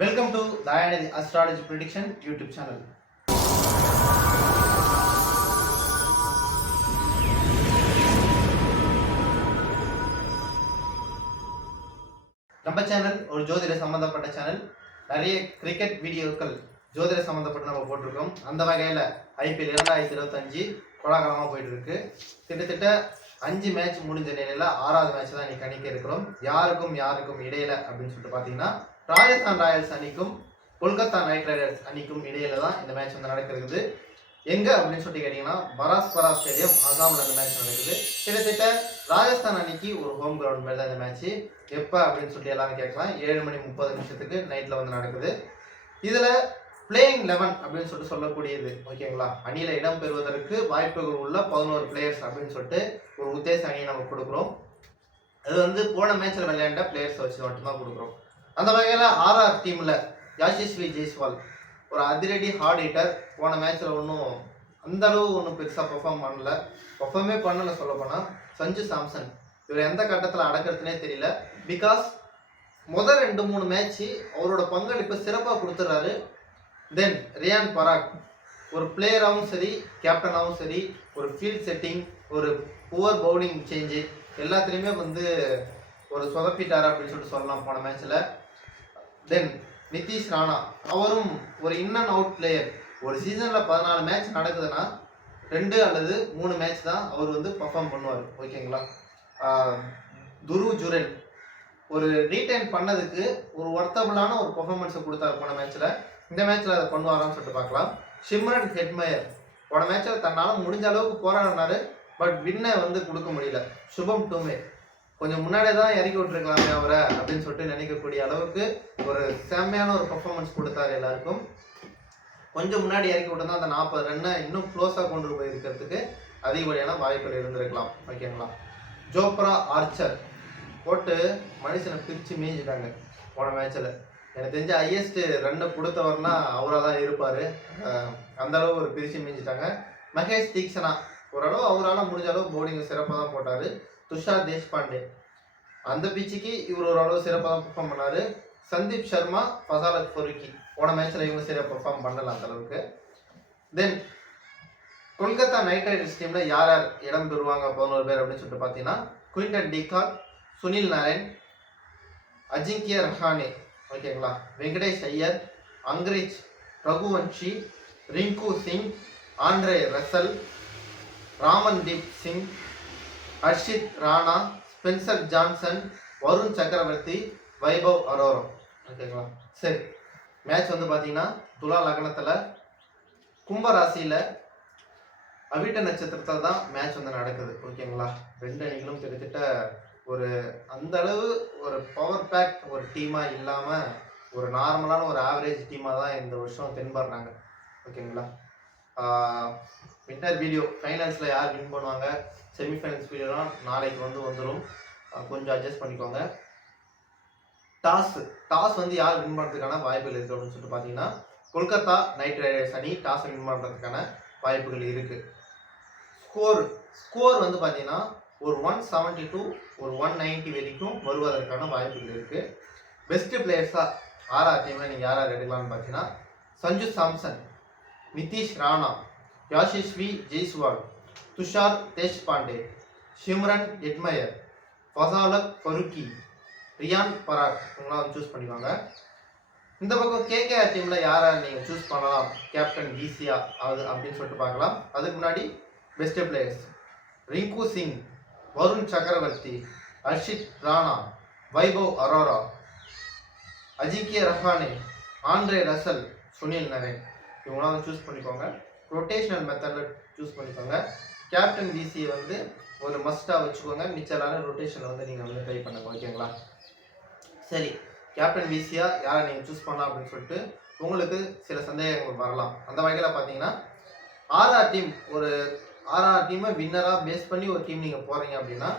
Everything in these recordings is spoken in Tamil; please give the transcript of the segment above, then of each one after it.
Welcome to Dayanidhi Astrology Prediction YouTube channel. நம்ம சேனல் ஒரு ஜோதிட சம்பந்தப்பட்ட சேனல். நிறைய கிரிக்கெட் வீடியோக்கள் ஜோதிட சம்பந்தப்பட்டு நம்ம போட்டிருக்கோம். அந்த வகையில் IPL 2025 கோலாகலமாக போயிட்டு இருக்கு. கிட்டத்தட்ட 5 மேட்ச் முடிஞ்ச நிலையில் 6வது மேட்ச் தான் இன்னைக்கு கணிக்க இருக்கிறோம். யாருக்கும் இடையில அப்படின்னு சொல்லிட்டு பார்த்தீங்கன்னா ராஜஸ்தான் ராயல்ஸ் அணிக்கும் கொல்கத்தா நைட் ரைடர்ஸ் அணிக்கும் இடையில தான் இந்த மேட்ச் வந்து நடக்கிறது. எங்க அப்படின்னு சொல்லி கேட்டீங்கன்னா பராஸ்பரா ஸ்டேடியம், அசாமில் இந்த மேட்ச் நடக்குது. கிட்டத்தட்ட ராஜஸ்தான் அணிக்கு ஒரு ஹோம் கிரவுண்ட் மாதிரி தான் இந்த மேட்ச். எப்போ அப்படின்னு சொல்லி எல்லாரும் கேட்கலாம். 7:30 நைட்டில் வந்து நடக்குது. இதில் பிளேயிங் 11 அப்படின்னு சொல்லிட்டு சொல்லக்கூடியது ஓகேங்களா, அணியில் இடம் பெறுவதற்கு வாய்ப்புகள் உள்ள 11 பிளேயர்ஸ் அப்படின்னு சொல்லிட்டு ஒரு உத்தேச அணியை நம்ம கொடுக்குறோம். அது வந்து போன மேட்ச்சில் விளையாண்ட பிளேயர்ஸ் வச்சு மட்டும்தான் கொடுக்குறோம். அந்த வகையில் ஆர்ஆர் டீமில் யாஷஸ்வி ஜெய்ஸ்வால் ஒரு அதிரடி ஹார்ட் ஹிட்டர். போன மேட்ச்சில் ஒன்றும் அந்தளவு ஒன்றும் பெருசாக பெர்ஃபார்மே பண்ணலை சொல்ல போனால். சஞ்சு சாம்சன் இவர் எந்த கட்டத்தில் அடக்கிறதுனே தெரியல. பிகாஸ் முதல் 2-3 மேட்ச்சு அவரோட பங்களிப்பு சிறப்பாக கொடுத்துட்றாரு. தென் ரியான் பராக் ஒரு பிளேயராகவும் சரி, கேப்டனாகவும் சரி, ஒரு ஃபீல்ட் செட்டிங், ஒரு புவர் பவுலிங் சேஞ்சு எல்லாத்துலேயுமே வந்து ஒரு சொதப்பிட்டார் அப்படின்னு சொல்லிட்டு சொல்லலாம் போன மேட்ச்சில். தென் நிதிஷ் ராணா அவரும் ஒரு இன் அண்ட் அவுட் பிளேயர். ஒரு சீசனில் 14 மேட்ச் நடக்குதுன்னா 2 அல்லது 3 மேட்ச் தான் அவர் வந்து பர்ஃபார்ம் பண்ணுவார் ஓகேங்களா. துருவ் ஜுரெல் ஒரு ரீடைன் பண்ணதுக்கு ஒரு ஒர்த்தபிளான ஒரு பெர்ஃபார்மன்ஸை கொடுத்தாரு போன மேட்ச்சில். இந்த மேட்ச்சில் அதை பண்ணுவாரான்னு சொல்லிட்டு பார்க்கலாம். ஷிம்ரன் ஹெட்மயர் போன மேட்ச்சில் தன்னால் முடிஞ்ச அளவுக்கு போராடினாரு, பட் வின்னை வந்து கொடுக்க முடியல. சுபம் டூமே கொஞ்சம் முன்னாடியே தான் இறக்கி விட்டுருக்கலாமே அவரை அப்படின்னு சொல்லிட்டு நினைக்கக்கூடிய அளவுக்கு ஒரு செம்மையான ஒரு பர்ஃபார்மன்ஸ் கொடுத்தாரு எல்லாருக்கும். கொஞ்சம் முன்னாடி இறக்கி விட்டு அந்த 40 ரன்னை இன்னும் க்ளோஸாக கொண்டு போயிருக்கிறதுக்கு அதிகப்படியான வாய்ப்புகள் இருந்திருக்கலாம் ஓகேங்களா. ஜோப்ரா ஆர்ச்சர் போட்டு மனுஷனை பிரித்து மேய்ஞ்சிட்டாங்க போன மேட்ச்சில். எனக்கு தெரிஞ்ச ஹையஸ்ட் ரன்னை கொடுத்தவர்னா அவராக தான் இருப்பார். அந்தளவு ஒரு பிரித்து மேய்ஞ்சிட்டாங்க. மகேஷ் தீக்ஷனா ஓரளவு அவரால் முடிஞ்ச அளவு பவுலிங் சிறப்பாக தான் போட்டார். துஷார் தேஷ்பாண்டே அந்த பிச்சுக்கு இவர் ஓரளவு சிறப்பாக தான் பெர்ஃபார்ம் பண்ணார். சந்தீப் சர்மா, ஃபசாலத் ஃபருக்கி போன மேட்ச்சில் இவங்க சரியாக பெர்ஃபார்ம் பண்ணலாம் அந்த அளவுக்கு. தென் கொல்கத்தா நைட் ரைடர்ஸ் டீமில் யார் இடம் பெறுவாங்க 11 பேர் அப்படின்னு சொல்லிட்டு பார்த்தீங்கன்னா Quinton de Kock, Sunil Narine, Ajinkya Rahane ஓகேங்களா, Venkatesh Iyer, Angkrish Raghuvanshi, Rinku Singh, Andre Russell, Ramandeep Singh, Harshit Rana, Spencer Johnson, Varun Chakravarthy, Vaibhav Arora ஓகேங்களா. சரி, மேட்ச் வந்து பார்த்தீங்கன்னா துலா லக்னத்தில் கும்பராசியில் அவிட்ட நட்சத்திரத்தில் தான் மேட்ச் வந்து நடக்குது ஓகேங்களா. 2 அணிகளும் கிட்டத்தட்ட ஒரு அந்தளவு ஒரு பவர் பேக் ஒரு டீமாக இல்லாமல் ஒரு நார்மலான ஒரு ஆவரேஜ் டீமாக தான் இந்த வருஷம் தென்படுறாங்க ஓகேங்களா. வின்னர் வீடியோ ஃபைனல்ஸில் யார் வின் பண்ணுவாங்க, செமிஃபைனல்ஸ் வீடியோலாம் நாளைக்கு வந்துடும். கொஞ்சம் அட்ஜஸ்ட் பண்ணிக்கோங்க. டாஸ் வந்து யார் வின் பண்ணுறதுக்கான வாய்ப்புகள் இருக்குது அப்படின்னு சொல்லிட்டு பார்த்தீங்கன்னா கொல்கத்தா நைட் ரைடர்ஸ் அணி டாஸ் வின் பண்ணுறதுக்கான வாய்ப்புகள் இருக்குது. ஸ்கோர் வந்து பார்த்தீங்கன்னா ஒரு 172 ஒரு 190 வரைக்கும் வருவதற்கான வாய்ப்புகள் இருக்குது. பெஸ்ட்டு பிளேயர்ஸாக ஆர்ஆர் டீமில் நீங்கள் யார் எடுக்கலாம்னு பார்த்தீங்கன்னா சஞ்சு சாம்சன், நிதிஷ் ராணா, யாஷஸ்வி ஜெய்ஸ்வால், துஷார் தேஷ்பாண்டே, ஷிம்ரன் ஹெட்மயர், ஃபசாலத் ஃபருக்கி, ரியான் பராக் இவங்களாம் சூஸ் பண்ணிவாங்க. இந்த பக்கம் கேகேஆர் டீமில் யாரை நீங்கள் சூஸ் பண்ணலாம், கேப்டன் ஈஸியா அது அப்படின்னு சொல்லிட்டு பார்க்கலாம். அதுக்கு முன்னாடி best players Rinku Singh, Varun Chakravarthy, Harshit Rana, Vaibhav Arora, Ajinkya Rahane, Andre Russell, Sunil Narine இவங்களாம் சூஸ் பண்ணிக்கோங்க. ரொட்டேஷனல் மெத்தடில் சூஸ் பண்ணிக்கோங்க. கேப்டன் விசியை வந்து ஒரு மஸ்ட்டாக வச்சுக்கோங்க. மிச்சலான ரொட்டேஷனில் வந்து நீங்கள் வந்து ட்ரை பண்ணுங்க ஓகேங்களா. சரி, கேப்டன் விசியா யாரை நீங்கள் சூஸ் பண்ணலாம் அப்படின்னு சொல்லிட்டு உங்களுக்கு சில சந்தேகங்கள் வரலாம். அந்த வகையில் பார்த்தீங்கன்னா ஆர்ஆர் டீமை வின்னராக பேஸ் பண்ணி ஒரு டீம் நீங்கள் போகிறீங்க அப்படின்னா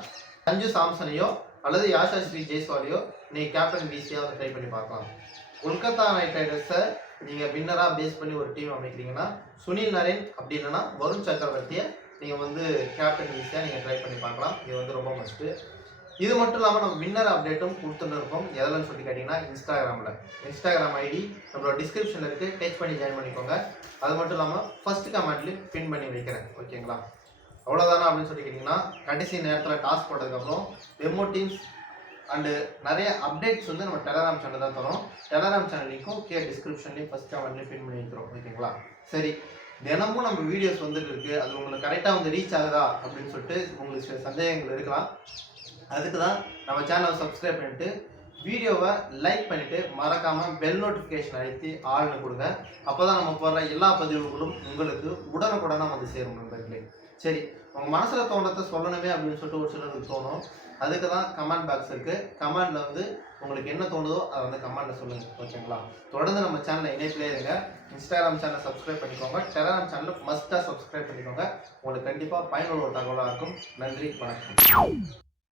சஞ்சு சாம்சனையோ அல்லது யாஷஸ்வி ஜெய்ஸ்வாலையோ நீங்கள் கேப்டன் விசியாக வந்து ட்ரை பண்ணி பார்க்கலாம். கொல்கத்தா நைட் ரைடர்ஸை நீங்கள் வின்னராக பேஸ் பண்ணி ஒரு டீம் அமைக்கிறீங்கன்னா சுனில் நரேன் அப்படி இல்லைன்னா வருண் சக்கரவர்த்தியை நீங்கள் வந்து கேப்டன் ஈஸியாக நீங்கள் ட்ரை பண்ணி பார்க்கலாம். இது வந்து ரொம்ப மஸ்ட்டு. இது மட்டும் இல்லாமல் நம்ம வின்னர் அப்டேட்டும் கொடுத்துட்டு இருக்கோம். எதெல்லாம் சொல்லி கேட்டிங்கன்னா இன்ஸ்டாகிராம் ஐடி நம்மளோட டிஸ்கிரிப்ஷனில் இருக்குது, டச் பண்ணி ஜாயின் பண்ணிக்கோங்க. அது மட்டும் இல்லாமல் ஃபர்ஸ்ட் கமெண்ட்லேயும் பின் பண்ணி வைக்கிறேன். ஓகேங்களா? அவ்வளோதானா அப்படின்னு சொல்லி கேட்டிங்கன்னா கடைசி நேரத்தில் டாஸ்க் போட்டதுக்கப்புறம் டெமோ டீம்ஸ் அண்டு நிறைய அப்டேட்ஸ் வந்து நம்ம டெலகிராம் சேனல் தான் தரோம். டெலகிராம் சேனல் லிங்க்கும் கீழே டிஸ்கிரிப்ஷன்லேயும் ஃபர்ஸ்ட் கமெண்ட்லேயும் பின் பண்ணி வைக்கிறோம். ஓகேங்களா? சரி, தினமும் நம்ம வீடியோஸ் வந்துட்டு இருக்கு, அது உங்களுக்கு கரெக்டாக வந்து ரீச் ஆகுதா அப்படின்னு சொல்லிட்டு உங்களுக்கு சில சந்தேகங்கள் இருக்கலாம். அதுக்கு தான் நம்ம சேனலை சப்ஸ்கிரைப் பண்ணிட்டு வீடியோவை லைக் பண்ணிவிட்டு மறக்காமல் பெல் நோட்டிஃபிகேஷன் அழுத்தி ஆள்னு கொடுங்க. அப்போ தான் நம்ம போடுற எல்லா பதிவுகளும் உங்களுக்கு உடனுக்குடனாக வந்து சேரும் நண்பர்களே. சரி, உங்கள் மனசில் தோன்றத்தை சொல்லணுமே அப்படின்னு சொல்லிட்டு ஒரு சிலருக்கு தோணும். அதுக்கு தான் கமெண்ட் பாக்ஸ் இருக்குது. கமெண்டில் வந்து உங்களுக்கு என்ன தோணுதோ அதை வந்து கமெண்டில் சொல்லுங்கள். ஓகேங்களா? தொடர்ந்து நம்ம சேனலை இணைப்பிலே இருங்க. இன்ஸ்டாகிராம் சேனலை சப்ஸ்கிரைப் பண்ணிக்கோங்க. டெலகிராம் சேனலில் மஸ்ட்டாக சப்ஸ்கிரைப் பண்ணிக்கோங்க. உங்களுக்கு கண்டிப்பாக பயனுள்ள ஒரு தகவலாக இருக்கும். நன்றி, வணக்கம்.